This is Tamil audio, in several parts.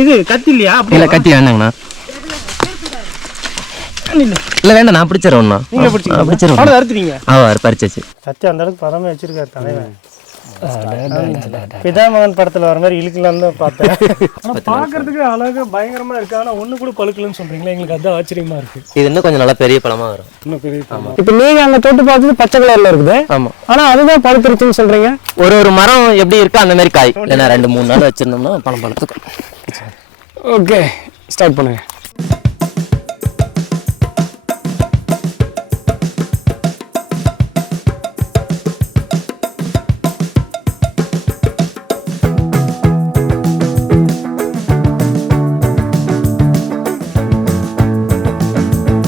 இது கத்தி இல்லையா? இல்லை கத்தி வேண்டாங்கண்ணா. இல்லை வேண்டாம், நான் பிடிச்சிடறேண்ணா. நீங்கள் பிடிச்சிருக்கோம் அறுத்துறீங்க? பறிச்சாச்சு. சத்தி அந்த அளவுக்கு பதமே வச்சிருக்காரு தலைவன். பிதாமகன் படத்துல வர மாதிரி இழுக்கலான்னு தான் பார்த்தேன். ஆனால் பார்க்கறதுக்கு அழகாக பயங்கரமா இருக்கு. ஆனால் ஒன்று கூட பழுக்கலன்னு சொல்றீங்களா? எங்களுக்கு அதுதான் ஆச்சரியமா இருக்கு. இது இன்னும் கொஞ்சம் நல்லா பெரிய பழமா வரும். இன்னும் பெரிய பழம். இப்போ நீங்க அங்கே தொட்டு பார்த்தது பச்சை கலர்ல இருக்குது. ஆமாம். ஆனால் அதுதான் பழுத்துருச்சுன்னு சொல்றீங்க. ஒரு மரம் எப்படி இருக்கோ அந்த மாதிரி காய். ஏன்னா 2-3 நாள் வச்சிருந்தோம்னா பழம் பழத்துக்கும். ஓகே, ஸ்டார்ட் பண்ணுங்க.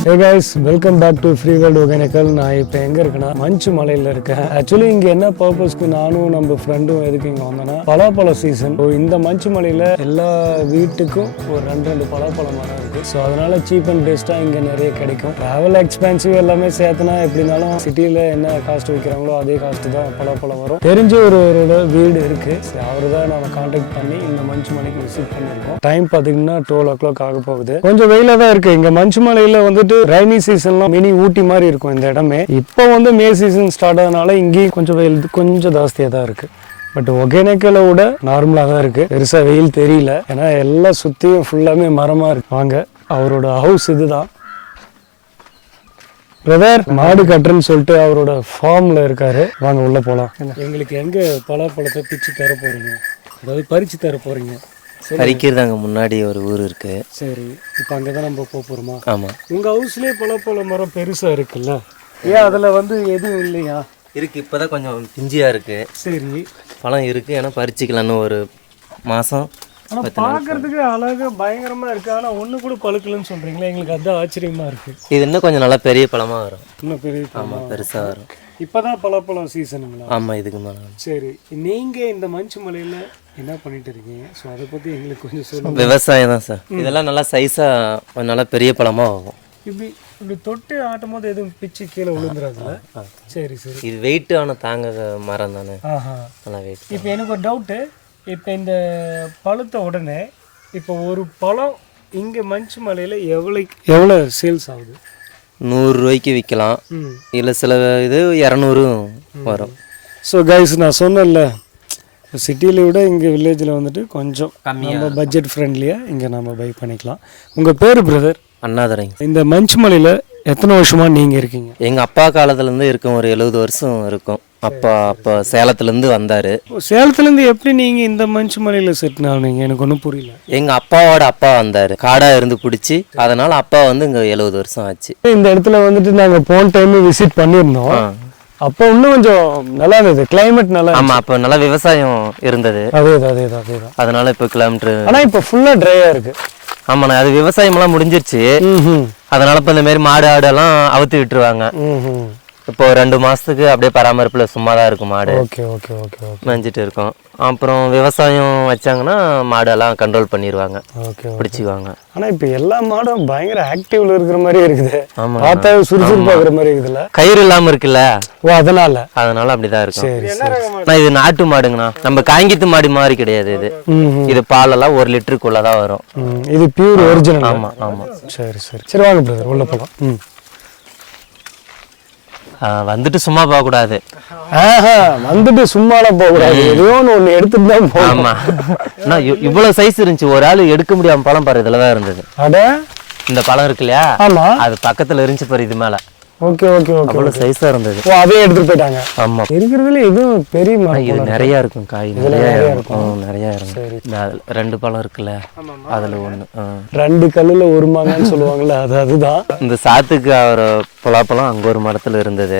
Hey guys, welcome back to Free World Okanekal. நான் இப்போ எங்கே இருக்கேன்னா மஞ்சு மலையில் இருக்கேன். ஆக்சுவலி இங்கே என்ன பர்பஸ்க்கு நானும் நம்ம ஃப்ரெண்டும் எதுக்கு இங்கே வந்தோன்னா பலாப்பழ சீசன். இந்த மஞ்சு மலையில் எல்லா வீட்டுக்கும் ஒரு 2 பலாப்பழ மரம் இருக்குது. ஸோ அதனால சீப் அண்ட் பெஸ்ட்டாக இங்கே நிறைய கிடைக்கும். ட்ராவல் எக்ஸ்பென்சிவ் எல்லாமே சேர்த்துனா எப்படினாலும் சிட்டியில் என்ன காஸ்ட் வைக்கிறாங்களோ அதே காஸ்ட்டு தான் பலாப்பழம் வரும். தெரிஞ்ச ஒருவரோட வீடு இருக்குது. அவரு தான் நம்ம கான்டாக்ட் பண்ணி இந்த மஞ்சு மலைக்கு விசிட் பண்ணியிருக்கோம். டைம் பார்த்தீங்கன்னா 12 o'clock ஆக போகுது. கொஞ்சம் வெயிலாக தான் இருக்குது. இங்கே மஞ்சு மலையில் வந்துட்டு ரைனி சீசன்லாம் மினி ஊட்டி மாதிரி இருக்கும் இந்த இடமே. இப்போ வந்து மே சீசன் ஸ்டார்ட் ஆனதுனால இங்கேயும் கொஞ்சம் வெயில் கொஞ்சம் ஜாஸ்தியாக தான் இருக்கு. பட் ஒகேனக்கலை விட நார்மலாக தான் இருக்கு. பெருசா வெயில் தெரியல. ஏன்னா எல்லாம் சுத்தியும் ஃபுல்லாமே மரமா இருக்கு. வாங்க, அவரோட ஹவுஸ் இதுதான். பிரதர் மாடு கட்டுறன்னு சொல்லிட்டு அவரோட ஃபார்ம்ல இருக்காரு. வாங்க உள்ள போலாம். எங்களுக்கு எங்க பலாப்பழத்தை பிச்சு தர போறீங்க, அதாவது பறிச்சு தர போறீங்க? பறிக்கிறதாங்க முன்னாடி ஒரு ஊர் இருக்கு. சரி, இப்போ அங்கே தான் நம்ம போக போகிறோமா? ஆமாம். உங்கள் ஹவுஸ்லேயே பலாப்பழ மரம் பெருசாக இருக்குல்ல, ஏன் அதில் வந்து எதுவும் இல்லையா? இருக்கு, இப்போதான் கொஞ்சம் பிஞ்சியாக இருக்கு. சரி, பழம் இருக்கு. ஏன்னா பறிச்சிக்கலான்னு ஒரு மாதம். ஆனால் பார்க்கறதுக்கு அழகாக பயங்கரமாக இருக்குது. ஆனால் ஒன்று கூட பழுக்கலன்னு சொல்கிறீங்களா? எங்களுக்கு அதுதான் ஆச்சரியமாக இருக்குது. இது இன்னும் கொஞ்சம் நல்லா பெரிய பழமாக வரும். இன்னும் பெரிய ஆமாம், பெருசாக வரும். இப்போதான் பலாப்பழம் சீசனுங்களா? ஆமாம், இதுக்கு மேலே. சரி, நீங்கள் இந்த மஞ்சு மலையில் என்ன பண்ணிட்டு இருக்கீங்க? ஸோ அதை பற்றி எங்களுக்கு கொஞ்சம் சொல்லுங்கள். விவசாயம் தான் சார். இதெல்லாம் நல்லா சைஸாக நல்லா பெரிய பழமாக ஆகும். இப்படி இப்படி தொட்டு ஆட்டும் போது எதுவும் பிச்சு கீழே விழுந்துடாதுல? சரி சரி. இது வெயிட்டு ஆன தாங்க மரம் தானே. நல்லா வெயிட். இப்போ எனக்கு ஒரு டவுட்டு. இப்போ இந்த பழுத்த உடனே இப்போ ஒரு பழம் இங்கே மஞ்சு மலையில் எவ்வளோ சேல்ஸ் ஆகுது? 100 ரூபாய்க்கு விற்கலாம். இல்லை சில இது 200 வரும். ஸோ கைஸ், நான் சொன்னேன்ல, சிட்டியில் விட இங்கே வில்லேஜில் வந்துட்டு கொஞ்சம் நம்ம பட்ஜெட் ஃப்ரெண்ட்லியாக இங்கே நம்ம பை பண்ணிக்கலாம். உங்கள் பேர் பிரதர்? அண்ணாதுரைங்க. இந்த மஞ்சு மலையில் எத்தனை வருஷமாக நீங்கள் இருக்கீங்க? எங்கள் அப்பா காலத்துலேருந்து இருக்கும். ஒரு 70 வருஷம் இருக்கும். அப்போ சேலத்துலேருந்து வந்தார். சேலத்துலேருந்து எப்படி நீங்கள் இந்த மஞ்சு மலையில் செட்டில் ஆனீங்க? எனக்கு ஒன்றும் புரியல. எங்கள் அப்பாவோட அப்பா வந்தார். காடாக இருந்து பிடிச்சி, அதனால் அப்பா வந்து இங்கே 70 வருஷம் ஆச்சு. இந்த இடத்துல வந்துட்டு நாங்கள் போன டைம் விசிட் பண்ணியிருந்தோம். அப்போ இன்னும் கொஞ்சம் நல்லா இருந்தது, கிளைமேட் நல்லா. ஆமாம், அப்போ நல்லா விவசாயம் இருந்தது. அதேதான். அதனால இப்போ கிலோமீட்டர். ஆனால் இப்போ ஃபுல்லாக ட்ரையாக இருக்கு. ஆமாண்ணா, அது விவசாயமெல்லாம் முடிஞ்சிருச்சு. அதனால இப்போ இந்த மாதிரி மாடு ஆடெல்லாம் அவுத்து விட்டுருவாங்க. இப்போ 2 மாசத்துக்கு அப்படியே பராமரிப்புல சும்மா தான் இருக்கும் மாடு. மேய்ஞ்சிட்டு இருக்கும். அப்புறம் விவசாயம் வச்சாங்கன்னா மாடெல்லாம் கண்ட்ரோல் பண்ணிடுவாங்க, பிடிச்சிக்குவாங்க. ஆனா இப்போ எல்லா மாடும் பயங்கர ஆக்டிவ்ல இருக்கிற மாதிரியே இருக்குது. பார்த்தா சுறுசுறுப்பா இருக்கிற மாதிரி இருக்குதுல்ல? கயிறு இல்லாம இருக்குல்ல, அதனால அப்படிதான் இருக்கும். இது நாட்டு மாடுங்கண்ணா. நம்ம காங்கித்து மாடு மாதிரி கிடையாது இது. இது பாலெல்லாம் 1 லிட்டருக்குள்ளதான் வரும். இது பியூர் ஒரிஜினல். ஆமா. சரி வாங்க பிரதர், உள்ள போலாம். வந்துட்டு சும்மா போக கூடாது. வந்துட்டு சும்மாலாம் போக கூடாது, ஏதோ ஒண்ணு எடுத்துட்டு தான் போகணும். ஆமா, இவ்வளவு சைஸ் இருந்துச்சு. ஒரு ஆளு எடுக்க முடியாம பழம் பாரு இதுலதான் இருந்தது. இந்த பழம் இருக்கு இல்லையா, அது பக்கத்துல இருந்துச்சு பாரு, இது மேல. ஓகே அவ்வளவு சைஸா இருந்தது. அதே எடுத்துட்டு போயிட்டாங்க. ஆமா, இருக்கிறதுல இதுவும் பெரிய மரம். இது நிறைய இருக்கும், காய் நிறைய இருக்கும். 2 பழம் இருக்குல்ல, அதுல 1. 2 கல்லுல 1 மாங்கான்னு சொல்லுவாங்கல்ல, அதுதான். இந்த சாத்துக்கு ஒரு பலாப்பழம் அங்க ஒரு மரத்துல இருந்தது.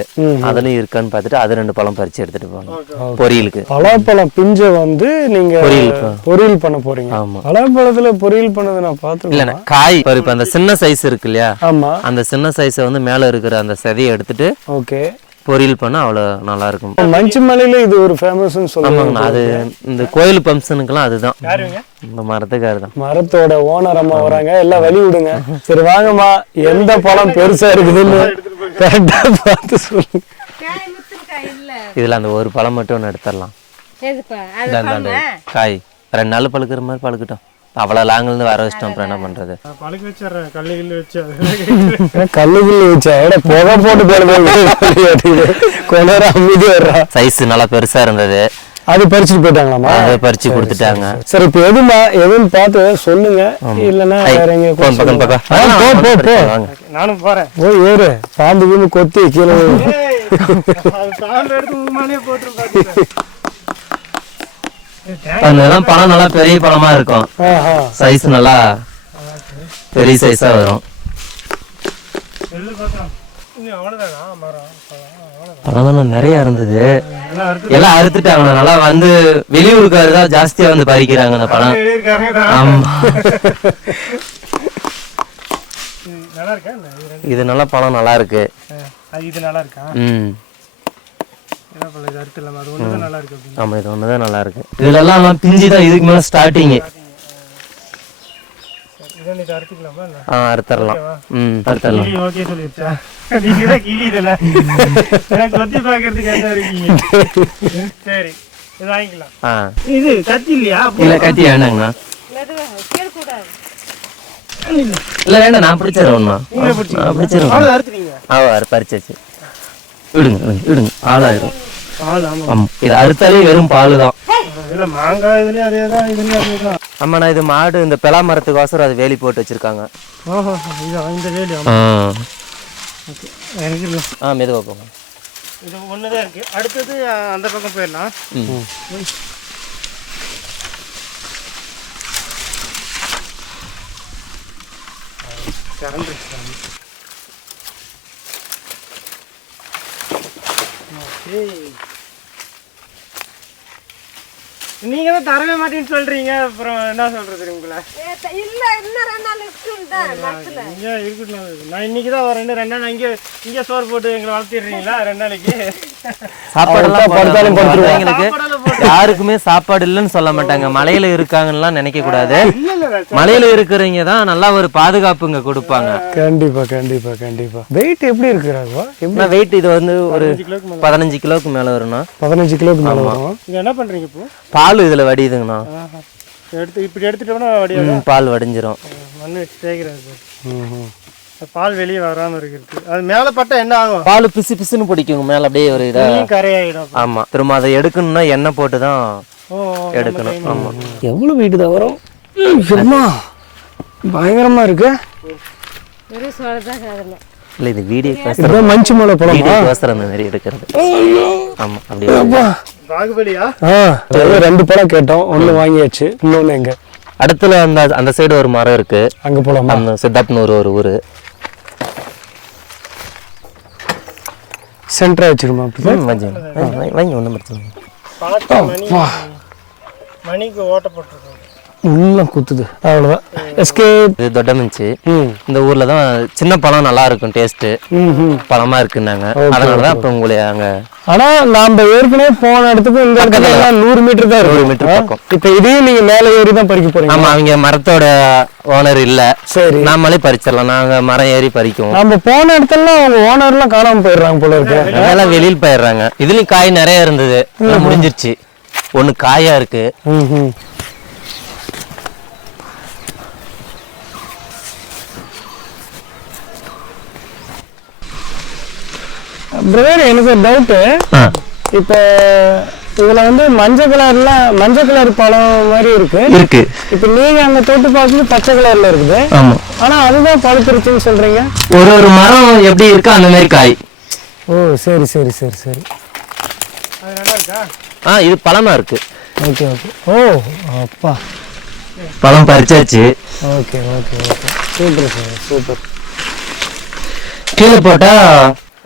அதுலயும் இருக்கான்னு பார்த்துட்டு அது 2 பழம் பறிச்சு எடுத்துட்டு போனோம் பொரியலுக்கு. பலாப்பழம் பிஞ்ச வந்து நீங்க பொரியல் பண்ண போறீங்க? ஆமா. பலாப்பழத்துல பொரியல் பண்ணது நான் பார்த்துருக்கேன். இல்ல, காய் இப்ப அந்த சின்ன சைஸ் இருக்கு இல்லையா, ஆமா, அந்த சின்ன சைஸை வந்து மேல இருக்கிற அந்த செதையை எடுத்துட்டு பொரியல் பண்ண அவ்வளவு நல்லா இருக்கும். மஞ்சு மலையில இது ஒரு ஃபேமஸ் சொல்லுவாங்க. அது இந்த கோயில் ஃபங்க்ஷனுக்குலாம் அதுதான். இந்த மரத்துக்காரு தான். மரத்தோட ஓனர் அம்மா வராங்க, எல்லாம் வழி விடுங்க. சரி வாங்கம்மா, எந்த பழம் பெருசா இருக்குதுன்னு கரெக்டா பார்த்து சொல்லுங்க. இதுல அந்த ஒரு பழம் மட்டும் ஒன்று எடுத்துடலாம். காய் 2 நாள் பழுக்கிற மாதிரி பழுக்கட்டும். அவ்வளோ லாங்கிலேருந்து வர வச்சிட்டோம், அப்புறம் என்ன பண்ணுறது? பழக்க வச்சிடுறேன், கல்லுகில் வச்சு கல்லுக்குள்ள வச்சா புகை போட்டு போடுறது கொஞ்ச நேரம் அமைதி வர்றா. சைஸ் நல்லா பெருசாக இருந்தது, அது பறிச்சுட்டு போயிட்டாங்களாமா? அதை பறிச்சு கொடுத்துட்டாங்க. சரி, இப்போ எதுன்னு பார்த்து சொல்லுங்க, இல்லைன்னா வேற எங்க நானும் போறேன். போய் ஏறு, பாம்பு கீழே கொத்தி கீழே அதெல்லாம் பழம் நல்லா பெரிய பழமா இருக்கும், சைஸ் நல்லா பெரிய சைஸா வரும். பழம் நிறைய இருந்தது, எல்லாம் அறுத்துட்டாங்க. நல்லா வந்து வெளியூருக்காரு தான் ஜாஸ்தியா வந்து பறிக்கிறாங்க அந்த பழம். ஆமா, இது நல்லா பழம் நல்லா இருக்கு. இது நல்லா இருக்கா? ஆமா, இது ஒண்ணுதான் நல்லா இருக்கு. இதுல எல்லாம் பிஞ்சு தான், இதுக்கு மேல ஸ்டார்டிங். அறுத்தரலாம். அறுத்தரலாம். இல்ல கத்தி வேண்டாங்கண்ணா, இல்ல வேண்டாம், நான் பிடிச்சிருவேன். பறிச்சாச்சு, விடுங்க விடுங்க, ஆளாயிரும். இது அறுத்தாலே வெறும் பால் தான். ஆமாண்ணா, இது மாடு இந்த பெலா மரத்துக்கோசரம் அது வேலி போட்டு வச்சிருக்காங்க. மெதுவா போங்க. இது ஒண்ணுதான் இருக்கு, அடுத்தது அந்த பக்கம் போயிடலாம். நீங்க தான் தரவே மாட்டேன்னு சொல்றீங்க, அப்புறம் என்ன சொல்றது உங்களை? இருக்கட்டும், நான் இன்னைக்கு தான் வரேன், 2 நாள் இங்கே சோறு போட்டு எங்களை வளர்த்திடுறீங்களா 2 நாளைக்கு? யாருக்குமே சாப்பாடு இல்லைன்னு சொல்ல மாட்டாங்க, மலையில இருக்காங்கன்னு நினைக்க கூடாது. மலையில இருக்கிறவங்க தான் நல்லா ஒரு பாதுகாப்புங்க கொடுப்பாங்க. கண்டிப்பா கண்டிப்பா கண்டிப்பா. வெயிட் எப்படி இருக்கிறாங்க? வெயிட் இது வந்து ஒரு 15 கிலோக்கு மேல வரும்னா. 15 கிலோக்கு மேல வரும். இது என்ன பண்றீங்க இப்போ? பால் இதுல வடியுதுங்கண்ணா. இப்படி எடுத்துட்டோம்னா வடியும், பால் வடிஞ்சிரும். மண்ணு வச்சு தேய்க்கிறாரு, பால் வெளியே வராம இருக்கிறது. அது மேல பட்டா என்ன ஆகும்? பால் பிசு பிசுன்னு பிடிக்கும் மேல, அப்படியே ஒரு இதா கரையாயிடும். ஆமா, திரும்ப அதை எடுக்கணும்னா எண்ணெய் போட்டுதான் எடுக்கணும். ஆமா, எவ்வளவு வெயிட் தான் வரும்? பயங்கரமா இருக்கு. இல்ல இது வீடியோ மஞ்சு மலை பழம் அந்த மாதிரி எடுக்கிறது. ஆமா, அப்படியே. பாகுபலியா? 2 பழம் கேட்டோம், 1 வாங்கியாச்சு, இன்னொன்னு எங்க அடுத்துல அந்த சைடு ஒரு மரம் இருக்கு, அங்க போலாம். அந்த சித்தாப்னூர் ஒரு ஊரு சென்டரா வச்சிருமா? வாங்கி ஒன்றும் பிரச்சனை. மணிக்கு ஓட்ட போட்டுருக்கோம், உள்ள குத்துது, அவ்வளவுதான். எஸ்கேப். இது தொட்டமிச்சு இந்த ஊர்ல தான் சின்ன பழம் நல்லா இருக்கும், டேஸ்ட் பழமா இருக்குன்னாங்க. அதனாலதான் இப்ப உங்களை அங்க. ஆனா நாம ஏற்கனவே போன இடத்துக்கு இந்த இடத்துல 100 மீட்டர் தான், 100 மீட்டர் பக்கம். இப்ப இதையும் நீங்க மேல ஏறி தான் பறிக்க போறீங்க? ஆமா, அவங்க மரத்தோட ஓனர் இல்ல. சரி, நாமளே பறிச்சிடலாம், நாங்க மரம் ஏறி பறிக்குவோம். நம்ம போன இடத்துல அவங்க ஓனர் எல்லாம் காணாம போயிடுறாங்க போல இருக்கு. அதெல்லாம் வெளியில் போயிடுறாங்க. இதுலயும் காய் நிறைய இருந்தது, முடிஞ்சிருச்சு. ஒண்ணு காயா இருக்கு. பிரதர், எனக்கு ஒரு டவுட்டு. இப்போ இதுல வந்து மஞ்சள் கலர் பழம் மாதிரி இருக்கு. இப்ப நீங்க அங்க தொட்டு பார்க்கும்போது பச்சை கலர்ல இருக்குது. ஆனா அதுதான் பழுத்துருச்சுன்னு சொல்றீங்க. ஒரு மரம் எப்படி இருக்கு அந்த மாதிரி காய். ஓ, சரி சரி சரி சரி. அது நல்லா இருக்கா? இது பழமா இருக்கு. Okay okay. ஓ அப்பா, பழம் பறிச்சாச்சு. Okay okay okay, super sir, super. கீழே போட்டா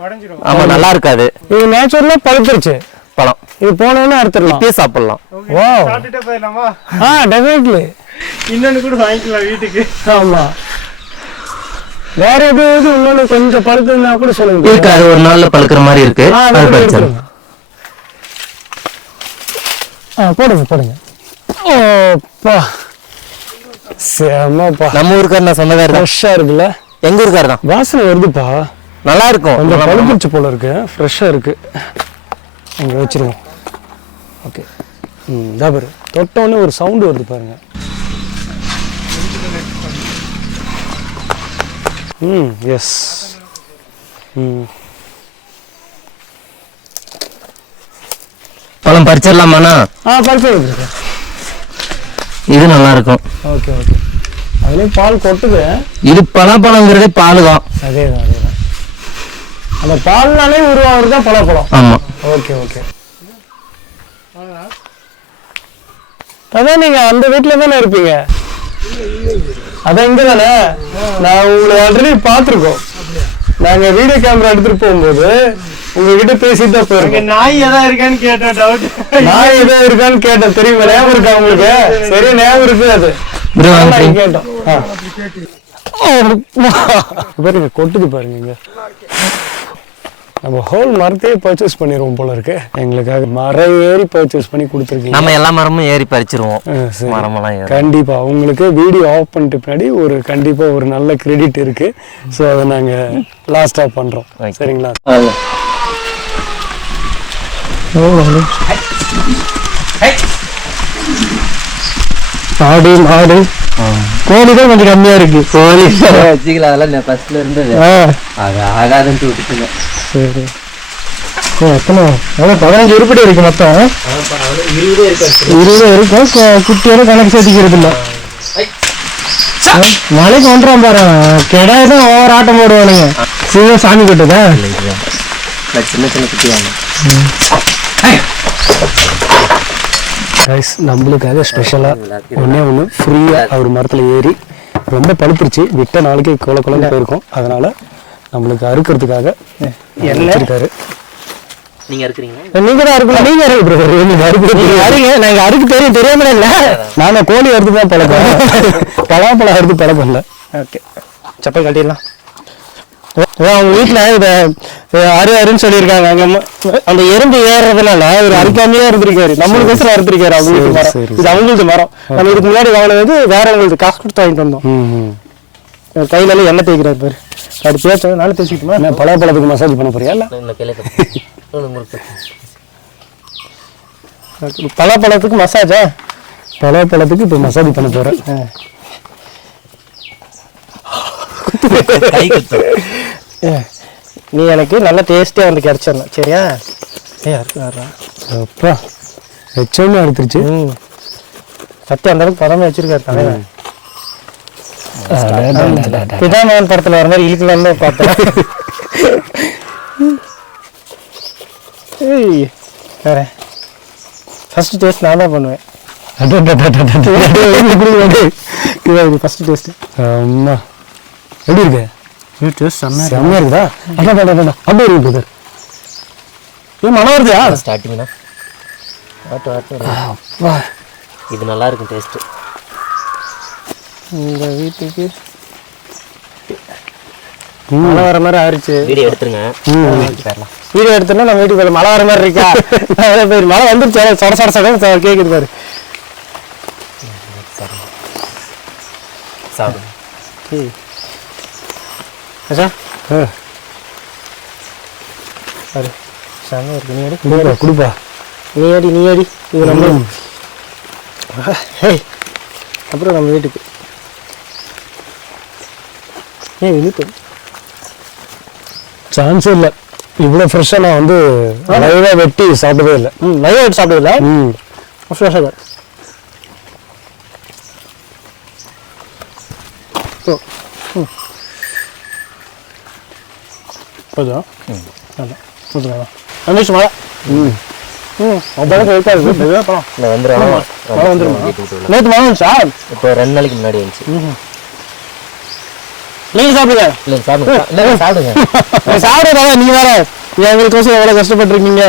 உடைஞ்சிரும். ஆமா, நல்லா இருக்காது. இது நேச்சுரலா பழுத்துருச்சு பழம். இது போனோன்னு அறுத்துடலாம், இப்பயே சாப்பிடலாம். வாவ், சாப்பிட்டுட்டே போயிடலாமா? டெஃபினெட்லி. இன்னொன்னு கூட வாங்கிக்கலாம் வீட்டுக்கு. ஆமா, வேற எதுவும் இன்னொன்னு கொஞ்சம் பழுத்துனா கூட சொல்லுங்க. இருக்கு, அது ஒரு நாள்ல பழுக்கிற மாதிரி இருக்கு. அது பறிச்சிடலாம். போடுங்க போடுங்க. ஓப்பா, செமப்பா. நம்ம ஊருக்கார சொந்தக்கார ஃப்ரெஷ்ஷா இருக்குல்ல? எங்க ஊருக்கார தான். வாசனை வருதுப்பா, நல்லா இருக்கும். கொஞ்சம் பழுப்பிடிச்சு போல இருக்கு, ஃப்ரெஷ்ஷா இருக்கு. அங்கே வச்சிருவோம். ஓகே, இதான் பாரு, தொட்டோடனே ஒரு சவுண்டு வருது பாருங்க. எஸ். பழம் பறிச்சிடலாமாண்ணா? பறிச்சு. இது நல்லா இருக்கும். Okay okay. அதுலேயும் பால் கொட்டுது. இது பலாப்பழங்கிறதே பால் தான். அதேதான் அதேதான். அந்த பால்னாலே உருவாகிறது தான் பலாப்பழம். ஆமாம். Okay okay. அதான் நீங்க அந்த வீட்டில் தானே இருப்பீங்க? அதான் இங்கே தானே? நான் உங்களை ஆல்ரெடி பார்த்துருக்கோம். நாங்கள் வீடியோ கேமரா எடுத்துகிட்டு போகும்போது உங்ககிட்ட பேசிட்டு தான் போயிருக்கோம். நாய் எதாவது இருக்கான்னு கேட்டேன். டவுட் நாய் எதாவது இருக்கான்னு கேட்டேன். தெரியுமா? ஞாபகம் இருக்கா உங்களுக்கு? சரி, ஞாபகம் இருக்கு. அது கேட்டோம். பாருங்க, கொட்டுது பாருங்க. இங்க நம்ம ஹோல் மரத்தையே பர்ச்சேஸ் பண்ணிடுவோம் போல இருக்கு. எங்களுக்காக மரம் ஏறி பர்ச்சேஸ் பண்ணி கொடுத்துருக்கீங்க. நம்ம எல்லா மரமும் ஏறி பறிச்சிருவோம். மரமெல்லாம் கண்டிப்பா உங்களுக்கு வீடியோ ஆஃப் பண்ணிட்டு பின்னாடி கண்டிப்பா ஒரு நல்ல கிரெடிட் இருக்கு. ஸோ அதை நாங்க லாஸ்டா பண்றோம். சரிங்களா? ஆடு மாடு கோழி தான் கொஞ்சம் கம்மியா இருக்கு. கோழி வச்சுக்கலாம். அதெல்லாம் ஃபர்ஸ்ட்ல இருந்தது. அது ஆகாதுன்ட்டு விட்டுட்டுங்க. சரி. எத்தனை? அதான் 15 உருப்படி இருக்கு மொத்தம். 20 இருக்கும். குட்டியோட கணக்கு சேர்த்திக்கிறது இல்லை. மலைக்கு வந்துடும் பாரு. கிடாய் தான் ஓவர் ஆட்டம் போடுவானுங்க. சீக்கிரம் சாமி கட்டுதா? சின்ன சின்ன குட்டியாங்க. நம்மளுக்காக ஸ்பெஷலா ஒன்னே ஒன்று ஃப்ரீயா அவர் மரத்துல ஏறி ரொம்ப பழுத்துருச்சு. விட்ட நாளைக்கு குளம் போயிருக்கோம். அதனால நம்மளுக்கு அறுக்கிறதுக்காக இருக்காரு. நீங்க இருக்கிறீங்களா? நீங்க தான் இருக்கணும். நீங்க அறுங்க. நாங்க அறுக்கு தெரியாம இல்ல. நானே கோழி அறுத்து தான் பழக்கம். பலாப்பழம் அறுத்து பழக்கம் இல்லை. ஓகே, சப்பை கட்டிடலாம். அவங்க வீட்டுல இதை அருன்னு சொல்லியிருக்காங்க. அந்த எறும்பு ஏறுறதுனால ஒரு அறுக்காமையே இருந்திருக்காரு. நம்மளுக்கு பேசுற அறுத்திருக்காரு அவங்க வீட்டு மரம். இது அவங்களுக்கு மரம். நம்ம இதுக்கு முன்னாடி வாங்கினது வேற உங்களுக்கு காசு கொடுத்து வாங்கிட்டு வந்தோம். கையில எண்ணெய் தேய்க்கிறாரு பாரு. அப்படி பேச நாளை பேசிக்கிட்டோமா? பலாப்பழத்துக்கு மசாஜ் பண்ண போறியா? பலாப்பழத்துக்கு மசாஜா? பலாப்பழத்துக்கு இப்போ மசாஜ் பண்ண போறேன். நீ எனக்கு நல்ல டேஸ்டே வந்து கிடைச்சிடணும். சரியா? அப்பா வச்சோன்னு அறுத்துருச்சு. சத்தியம் அந்த அளவுக்கு பதமே வச்சிருக்காரு தலைவன். பிதாமகன் படத்துல வர மாதிரி இழுக்கலான்னு பார்த்தேன். ஃபர்ஸ்ட் டேஸ்ட் நான் தான் பண்ணுவேன். ஃபர்ஸ்ட் டேஸ்ட் அம்மா எப்படி இருக்கு? செம்மையா இருக்குதா? அப்படியே இருக்கு பிரதர். இது மனம் வருதா? ஸ்டார்டிங்னா இது நல்லா இருக்கும் டேஸ்ட். இந்த வீட்டுக்கு மழை வர மாதிரி ஆயிடுச்சு. வீடியோ எடுத்துருங்க. வீடியோ எடுத்தோம்னா நம்ம வீட்டுக்கு மழை வர மாதிரி இருக்கா? மழை வந்துருச்சு. சட சட சட கேக்குது பாரு. சாப்பிடு. கொடுப்பா. நீ அடி இது நம்ம. அப்புறம் நம்ம வீட்டுக்கு இனிப்பு சான்ஸே இல்லை. இவ்வளோ ஃப்ரெஷ்ஷாக நான் வந்து லைவாக வெட்டி சாப்பிடவே இல்லை. லைவாக வெட்டி சாப்பிடவே இல்லை. ஃப்ரெஷ்ஷாக போதும். வந்துச்சு மழை. நேற்று மழை வந்துச்சா? இப்போ 2 நாளைக்கு முன்னாடி வந்துச்சு. நீங்க சாப்பிடுங்க. சாப்பிடுங்க. நீங்க வேற எங்களுக்கோசம் எவ்வளவு கஷ்டப்பட்டிருக்கீங்க.